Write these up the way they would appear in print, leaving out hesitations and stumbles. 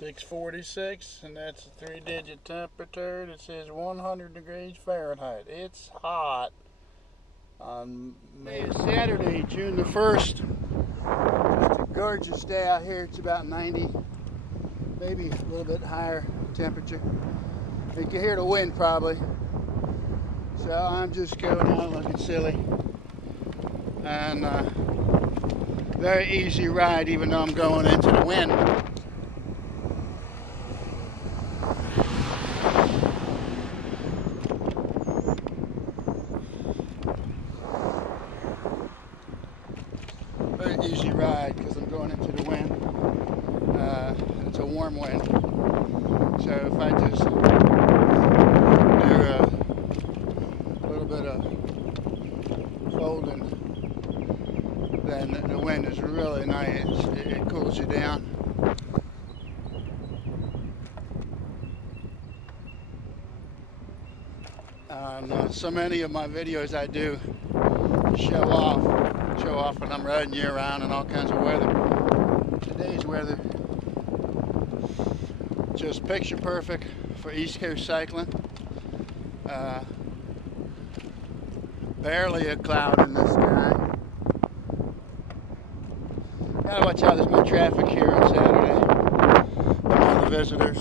646, and that's a 3-digit temperature that says 100 degrees Fahrenheit. It's hot on Saturday, June the 1st. Just a gorgeous day out here. It's about 90, maybe a little bit higher temperature. You can hear the wind probably. So I'm just going out looking silly. And very easy ride, even though I'm going into the wind. Very easy ride because I'm going into the wind. It's a warm wind. So if I just do a little bit of folding, then the wind is really nice. It cools you down. And so many of my videos I do show off when I'm riding year round and all kinds of weather. Today's weather, just picture perfect for East Coast cycling. Barely a cloud in the sky. Gotta watch out, there's no traffic here on Saturday among the visitors.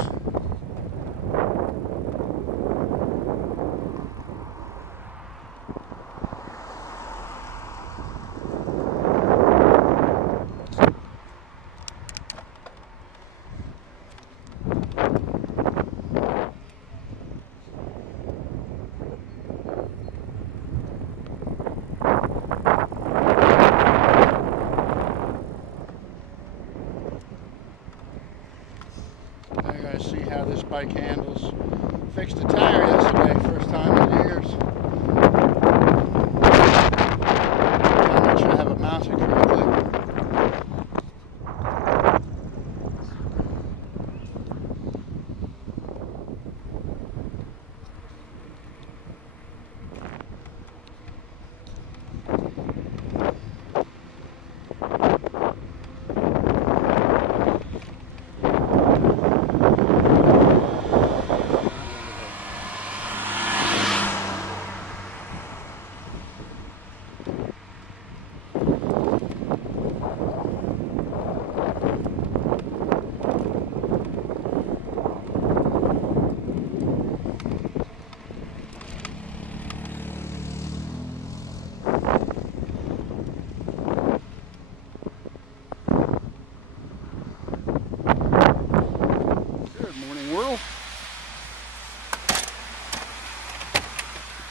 See how this bike handles. Fixed the tire yesterday, first time in years. Gotta make sure I have it mounted correctly.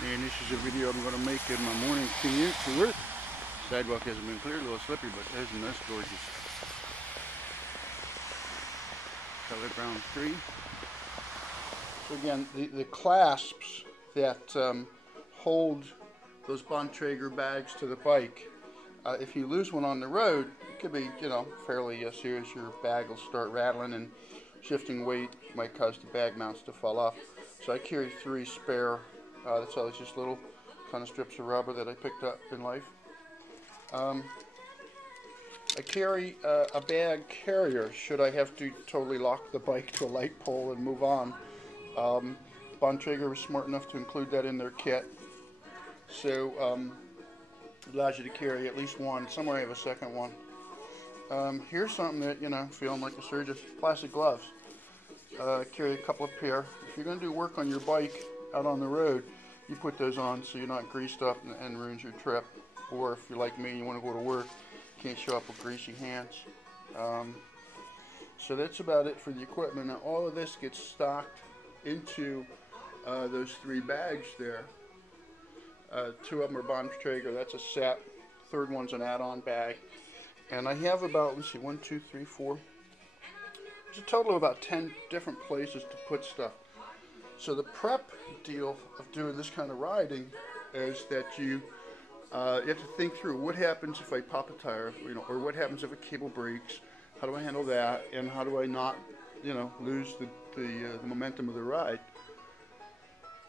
And this is a video I'm going to make in my morning commute to work. Sidewalk hasn't been cleared, a little slippery, but isn't this gorgeous? Color brown tree. So again, the clasps that hold those Bontrager bags to the bike, if you lose one on the road, it could be, fairly serious. Your bag will start rattling, and shifting weight might cause the bag mounts to fall off. So I carry 3 spare. That's all. It's just little kind of strips of rubber that I picked up in life. I carry a bag carrier should I have to totally lock the bike to a light pole and move on. Bontrager was smart enough to include that in their kit. So it allows you to carry at least one. Somewhere I have a second one. Here's something that, feeling like a surgeon. Plastic gloves. Carry a couple of pair. If you're going to do work on your bike out on the road, you put those on so you're not greased up and ruins your trip. Or if you're like me, you want to go to work, you can't show up with greasy hands. So that's about it for the equipment. Now all of this gets stocked into those 3 bags there. 2 of them are Bontrager, that's a set. Third one's an add-on bag. And I have about, let's see, 1, 2, 3, 4. There's a total of about 10 different places to put stuff. So the prep deal of doing this kind of riding is that you have to think through what happens if I pop a tire, or what happens if a cable breaks. How do I handle that, and how do I not, lose the momentum of the ride?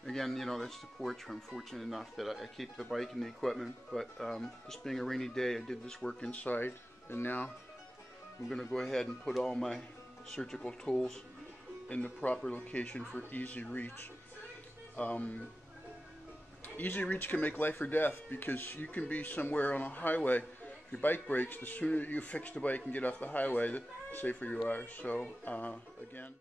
Again, that's the porch. I'm fortunate enough that I keep the bike and the equipment. But this being a rainy day, I did this work inside, and now I'm going to go ahead and put all my surgical tools in the proper location for easy reach. Easy reach can make life or death, because you can be somewhere on a highway. If your bike breaks, the sooner you fix the bike and get off the highway, the safer you are. So again.